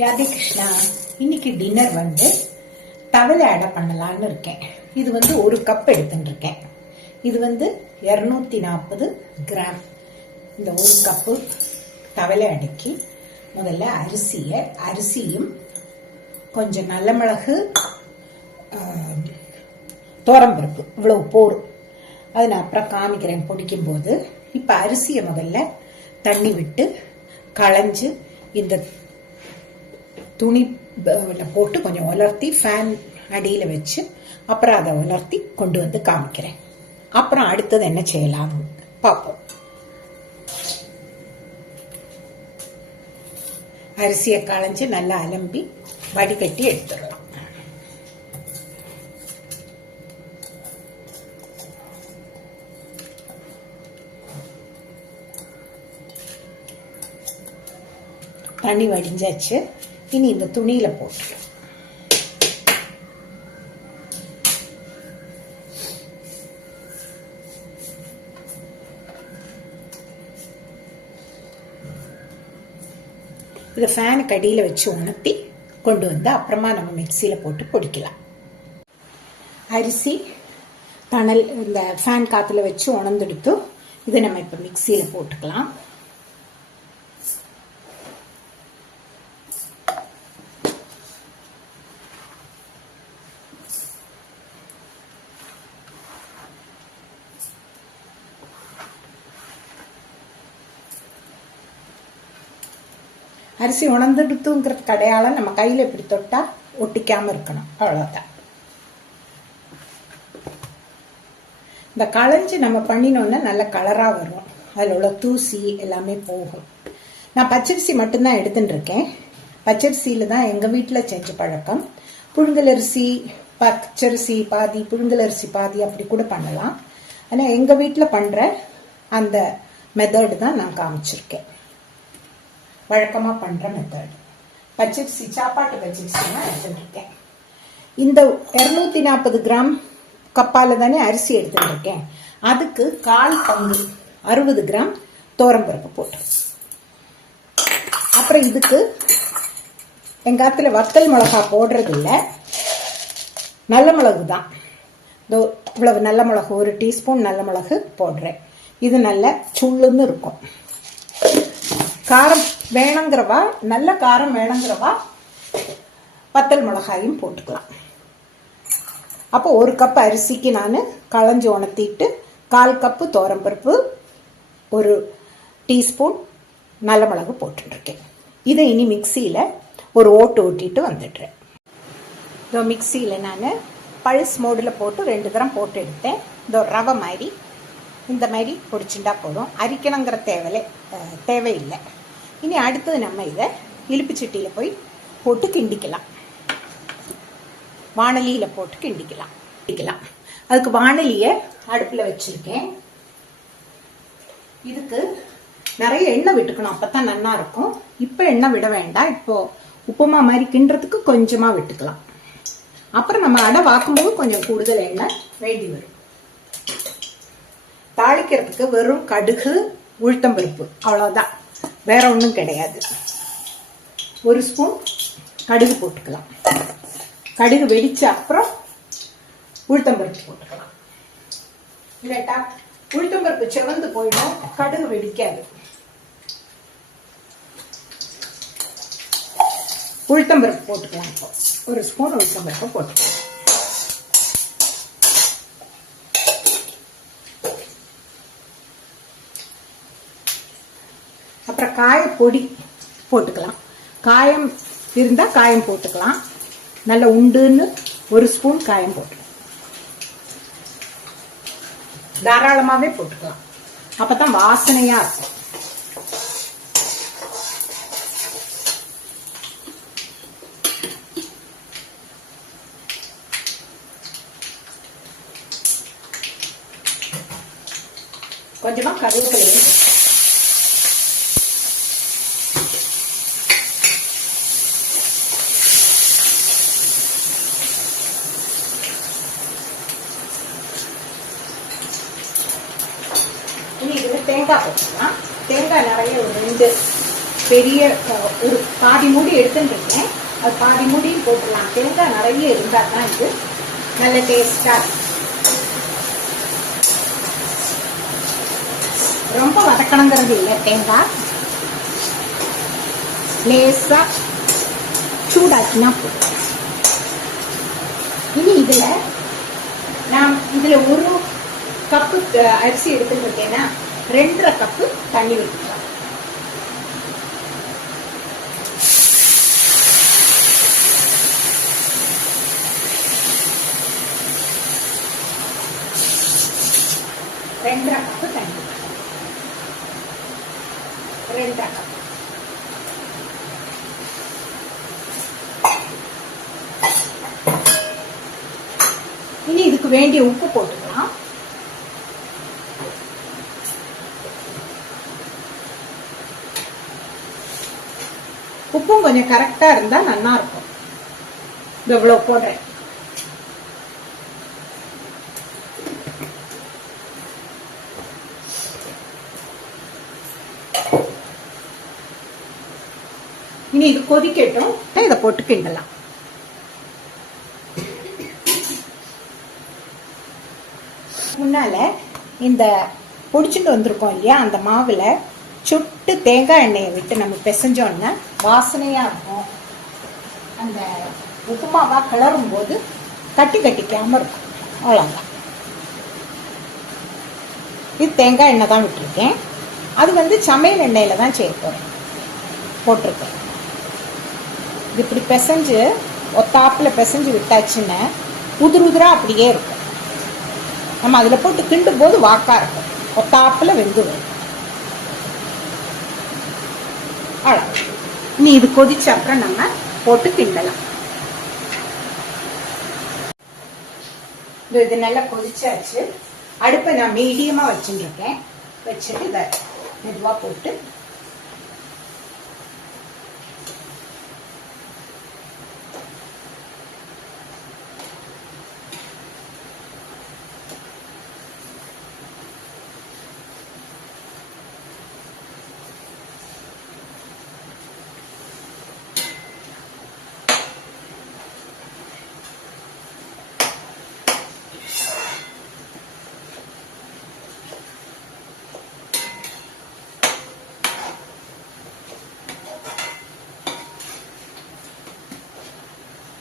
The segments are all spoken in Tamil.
ராதே கிருஷ்ணா. இன்னைக்கு டின்னர் வந்து தவளை அடை பண்ணலான்னு இருக்கேன். இது வந்து ஒரு கப் எடுத்துட்டு இருக்கேன். இது வந்து 240 கிராம். இந்த ஒரு கப்பு தவளை அடைக்கு முதல்ல அரிசியும் கொஞ்சம் நல்ல மிளகு, தோரம்பருப்பு இவ்வளவு போரும். அதை நான் அப்புறம் காமிக்கிறேன் பொடிக்கும் போது. இப்ப அரிசியை முதல்ல தண்ணி விட்டு களைஞ்சு இந்த துணி போட்டு கொஞ்சம் உலர்த்தி ஃபேன் அடியில் வச்சு அப்புறம் அதை உலர்த்தி கொண்டு வந்து காமிக்கிறேன். அப்புறம் அடுத்தது என்ன செய்யலாம் பார்ப்போம். அரிசியை களைஞ்சு நல்லா அலம்பி வடிகட்டி எடுத்துடலாம். தண்ணி வடிஞ்சாச்சு. இனி இந்த துணியில போட்டு இதை ஃபேனுக்கு அடியில் வச்சு உணர்த்தி கொண்டு வந்து அப்புறமா நம்ம மிக்சியில போட்டு பொடிக்கலாம். அரிசி தணல் இந்த ஃபேன் காத்துல வச்சு உணர்ந்தெடுத்து இதை நம்ம இப்ப மிக்சியில போட்டுக்கலாம். அரிசி உணர்ந்துடுத்துங்கிறது கடையாளம் நம்ம கையில இப்படி தொட்டா ஒட்டிக்காம இருக்கணும், அவ்வளவுதான். இந்த களைஞ்சு நம்ம பண்ணினோம்னா நல்ல கலரா வரும். அதுல உள்ள தூசி எல்லாமே போகும். நான் பச்சரிசி மட்டும்தான் எடுத்துட்டு இருக்கேன். பச்சரிசியில தான் எங்க வீட்டுல செஞ்ச பழக்கம். புழுங்கலரிசி பச்சரிசி பாதி, புழுங்கலரிசி பாதி அப்படி கூட பண்ணலாம். ஆனா எங்க வீட்டுல பண்ற அந்த மெத்தட் தான் நான் காமிச்சிருக்கேன். வழக்கமா பண்ற மெத்தட் பச்சரிசி, சாப்பாட்டு பச்சரிசி தான் எடுத்துருக்கேன். இந்த 240 கிராம் கப்பால தானே அரிசி எடுத்துட்டு இருக்கேன். அதுக்கு 1/4 பங்கு 60 கிராம் தோரம்பருப்பு போட்டு, அப்புறம் இதுக்கு எங்காத்துல வத்தல் மிளகா போடுறது இல்லை, நல்ல மிளகு தான். இவ்வளவு நல்ல மிளகு, 1 டீஸ்பூன் நல்ல மிளகு போடுறேன். இது நல்ல சுள்ளுன்னு இருக்கும். காரம் வேணுங்கிறவா, நல்ல காரம் வேணுங்கிறவா வத்தல் மிளகாயும் போட்டுக்கலாம். அப்போ 1 கப் அரிசிக்கு நான் களைஞ்சு உணர்த்திட்டு 1/4 கப்பு தோரம்பருப்பு, 1 டீஸ்பூன் நல்ல மிளகு போட்டுருக்கேன். இதை இனி மிக்சியில ஒரு ஓட்டிட்டு வந்துடுறேன். இதோ மிக்சியில நான் பல்ஸ் மோடில் போட்டு 2 தரம் போட்டு எடுத்தேன். இதோ ரவை மாதிரி இந்த மாதிரி பொடிச்சுட்டா போதும். அரிக்கணுங்கிற தேவையில்லை. இனி அடுத்தது நம்ம இதை இழுப்பு சட்டியில போய் போட்டு கிண்டிக்கலாம். வாணலியில போட்டு கிண்டிக்கலாம். அதுக்கு வாணலிய அடுப்புல வச்சிருக்கேன். இதுக்கு நிறைய எண்ணெய் விட்டுக்கணும், அப்பதான் நல்லா இருக்கும். இப்ப எண்ணெய் விட வேண்டாம். இப்போ உப்புமா மாதிரி கிண்டுறதுக்கு கொஞ்சமா விட்டுக்கலாம். அப்புறம் நம்ம அடை வாக்கும்போது கொஞ்சம் கூடுதல் எண்ணெய் வேண்டி வரும். தாளிக்கிறதுக்கு வெறும் கடுகு, உளுத்தம்பருப்பு, அவ்வளவுதான், வேற ஒன்றும் கிடையாது. 1 ஸ்பூன் கடுகு போட்டுக்கலாம். கடுகு வெடிச்ச அப்புறம் உளுத்தம்பருப்பு போட்டுக்கலாம். இல்லட்டா உளுத்தம்பருப்பு செவந்து போயிடும், கடுகு வெடிக்காது. உளுத்தம்பருப்பு போட்டுக்கலாம். இப்போ 1 ஸ்பூன் உளுத்தம்பருப்பு போட்டுக்கலாம். அப்புறம் காயப்பொடி போட்டுக்கலாம். காயம் இருந்தா காயம் போட்டுக்கலாம். நல்ல உண்டுன்னு 1 ஸ்பூன் காயம் போட்டுக்கலாம். தாராளமாவே போட்டுக்கலாம், அப்பதான் வாசனையா இருக்கும். கொஞ்சமா கருவேப்பிலையும் தேங்காய் போட்டுக்கலாம். தேங்காய் நிறைய ஒரு 2 பெரிய ஒரு பாதி மூடி எடுத்துட்டு இருக்கேன். அது பாதி மூடியும் போட்டுடலாம். தேங்காய் நிறைய இருந்தால் தான் இது நல்ல டேஸ்டா இருக்கும். ரொம்ப வதக்கணுங்கிறது இல்லை. தேங்காய் லேசா சூடாக்கினா போதும். இனி நான் இதுல 1 கப்பு அரிசி எடுத்துட்டு இருக்கேன்னா 2.5 கப்பு தண்ணி ஊற்றிக்கலாம். ரெண்டரை கப்பு தண்ணி. 2.5 கப்பு. இனி இதுக்கு வேண்டிய உப்பு போட்டுக்கலாம். உப்பும் கொஞ்சம் கரெக்டா இருந்தா நல்லா இருக்கும். இவ்வளவு போடுறேன். இனி இது கொதிக்கட்டும். இதை போட்டு கிண்டலாம். முன்னால இந்த பொடிச்சுட்டு வந்திருக்கோம் இல்லையா, அந்த மாவுல சுட்டு தேங்காய் எண்ணெயை விட்டு நம்ம பிசைஞ்சோன்னா வாசனையா இருக்கும். அந்த உப்புமாவா கிளறும் போது கட்டி கட்டிக்காம இருக்கும். அவ்வளோதான். இது தேங்காய் எண்ணெய் தான் விட்டுருக்கேன். அது சமையல் எண்ணெயில தான் செய்ய போறேன். போட்டிருக்கேன். இது இப்படி பிசைஞ்சு ஒத்தாப்புல பிசைஞ்சு விட்டாச்சுன்னா உதிர் உதிரா அப்படியே இருக்கும். நம்ம அதுல போட்டு கிண்டும் போது வாக்கா இருக்கும். ஒத்தாப்புல வெந்து வரும். இனி இது கொதிச்ச அப்புறம் நம்ம போட்டு கிண்டலாம். இது நல்லா கொதிச்சாச்சு. அடுப்பை நான் மீடியமா வச்சுட்டு இருக்கேன். வச்சுட்டு இதை மெதுவா போட்டு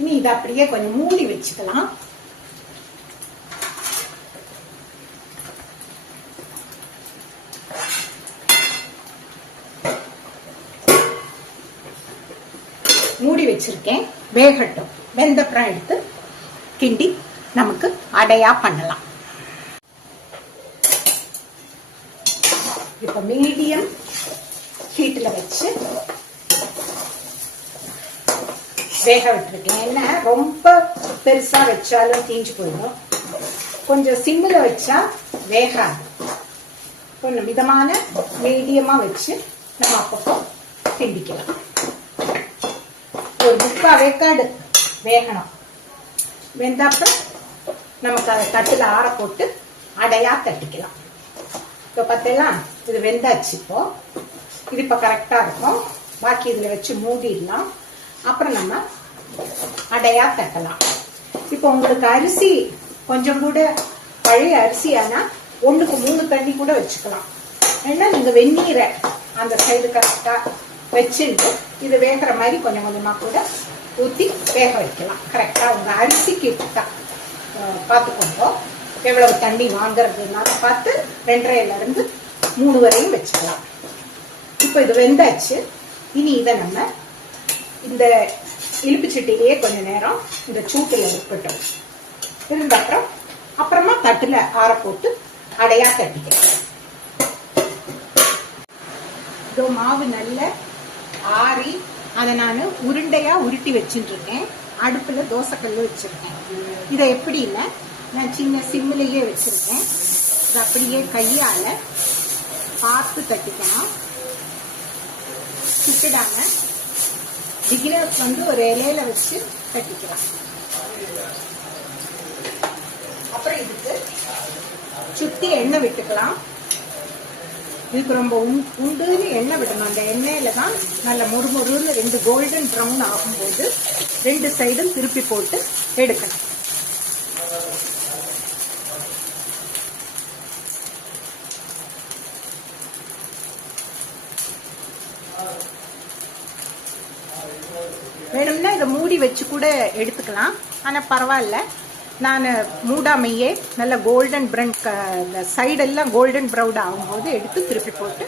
இனி இதை அப்படியே கொஞ்சம் மூடி வச்சுக்கலாம். மூடி வச்சிருக்கேன். வேகட்டும். வெந்தப்புறம் எடுத்து கிண்டி நமக்கு அடையா பண்ணலாம். இப்ப மீடியம் ஹீட்ல வச்சு வேக விட்டுருக்கேன். என்ன ரொம்ப பெருசா வச்சாலும் தீஞ்சு போயிடும். கொஞ்சம் சிம்மில் வச்சா வேகாது. கொஞ்சம் மிதமான மீடியமா வச்சு நம்ம அப்பப்போ கிண்டிக்கலாம். ஒரு 3/4 வேக்காடு வேகணும். வெந்தப்ப நமக்கு அதை தட்டுல ஆற போட்டு அடையா தட்டிக்கலாம். இப்போ பார்த்தீங்களா, இது வெந்தாச்சு. இது இப்போ கரெக்டா இருக்கும். பாக்கி இதுல வச்சு மூடிடலாம். அப்புறம் நம்ம அடையா தட்டலாம். இப்போ உங்களுக்கு அரிசி கொஞ்சம் கூட பழைய அரிசியானா 1க்கு 3 தண்ணி கூட வச்சுக்கலாம். ஏன்னா நீங்க வெந்நீரை அந்த சைடு கரெக்டா வச்சுட்டு இது வேகிற மாதிரி கொஞ்சம் கொஞ்சமா கூட ஊற்றி வேக வைக்கலாம். கரெக்டா உங்க அரிசிக்கு பார்த்துக்கோங்க. எவ்வளவு தண்ணி வாங்குறதுனால பார்த்து 2.5ல இருந்து 3 வரையும் வச்சுக்கலாம். இப்போ இது வெந்தாச்சு. இனி இதை நம்ம இந்த இழுப்பு சட்டிலேயே கொஞ்ச நேரம் இந்த சூட்டில் இருக்கட்டும். இருந்த அப்புறமா தட்டுல ஆற போட்டு அடையா தட்டிக்கலாம். இதோ மாவு நல்ல ஆறி அதை நான் உருண்டையா உருட்டி வச்சுட்டு இருக்கேன். அடுப்புல தோசைக்கல் வச்சிருக்கேன். இதை எப்படின்னா நான் சின்ன சிம்மிலேயே வச்சிருக்கேன். இது அப்படியே கையால பார்த்து தட்டிக்கணும். சுட்டுடாம பிகினர்ஸ் ஒரு இலையில வச்சு கட்டிக்கலாம். அப்புறம் இதுக்கு சுத்தி எண்ணெய் விட்டுக்கலாம். இதுக்கு ரொம்ப உண்டுன்னு எண்ணெய் விடணும். அந்த எண்ணெயில தான் நல்ல முறுமுறுன்னு 2 கோல்டன் ப்ரௌன் ஆகும்போது 2 சைடும் திருப்பி போட்டு எடுக்கணும். வேணும்னா இதை மூடி வச்சு கூட எடுத்துக்கலாம். ஆனால் பரவாயில்ல, நான் மூடாமையே நல்ல கோல்டன் ப்ரௌன் இந்த சைடெல்லாம் கோல்டன் ப்ரௌன் ஆகும்போது எடுத்து திருப்பி போட்டு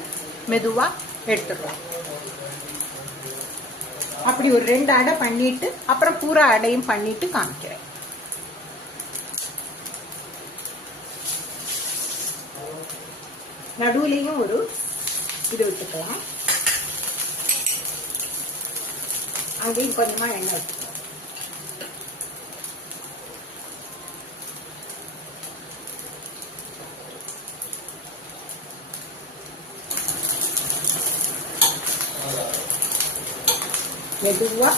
மெதுவாக எடுத்துடலாம். அப்படி ஒரு 2 அடை பண்ணிட்டு அப்புறம் பூரா அடையும் பண்ணிட்டு காமிக்கிறேன். நடுவுலையும் ஒரு இது விட்டுக்கலாம். அங்கேயும் கொஞ்சமா எண்ணெய் வச்சுக்கலாம். மெதுவா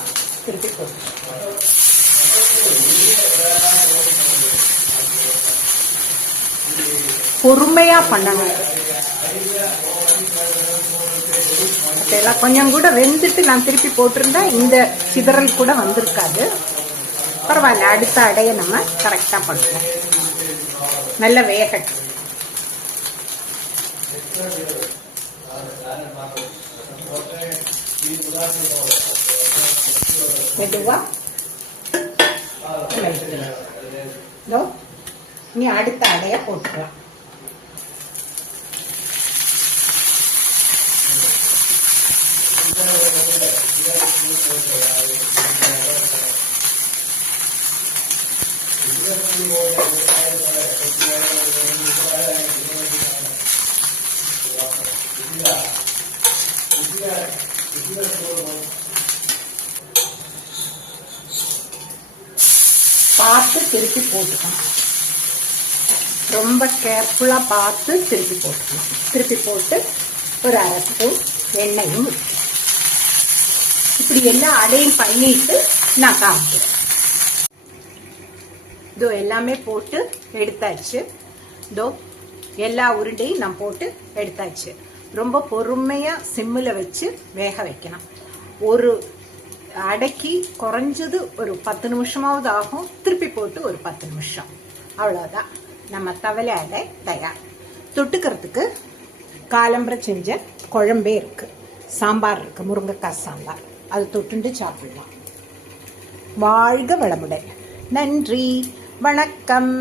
திருப்பி போட்டு பொறுமையா பண்ணணும். எல்லாம் கொஞ்சம் கூட வெந்துட்டு நான் திருப்பி போட்டிருந்தா இந்த சிதறல் கூட வந்திருக்காது. பரவாயில்ல, அடுத்த அடைய நம்ம கரெக்டா பண்ணுவோம். நல்ல வேகட்டும். மெதுவா இனி அடுத்த அடைய போட்டுக்கலாம். பார்த்து திருப்பி போட்டுக்கணும். ரொம்ப கேர்ஃபுல்லா பார்த்து திருப்பி போட்டுக்கணும். திருப்பி போட்டு ஒரு அரை ஸ்பூன் எண்ணெயும் இப்படி எல்லா அடையும் பண்ணிட்டு நான் காமிக்கிறேன். இதோ எல்லாமே போட்டு எடுத்தாச்சு. இதோ எல்லா உருண்டையும் நான் போட்டு எடுத்தாச்சு. ரொம்ப பொறுமையா சிம்மில் வச்சு வேக வைக்கணும். ஒரு அடைக்கி குறைஞ்சது ஒரு 10 நிமிஷமாவது ஆகும். திருப்பி போட்டு ஒரு 10 நிமிஷம், அவ்வளோதான். நம்ம தவளை அடை தயார். தொட்டுக்கிறதுக்கு காலம்பரை செஞ்ச குழம்பே இருக்கு, சாம்பார் இருக்கு, முருங்கைக்காய் சாம்பார். அது தொட்டுண்டு சாப்பிடலாம். வாழ்க வளமுடன். நன்றி, வணக்கம்.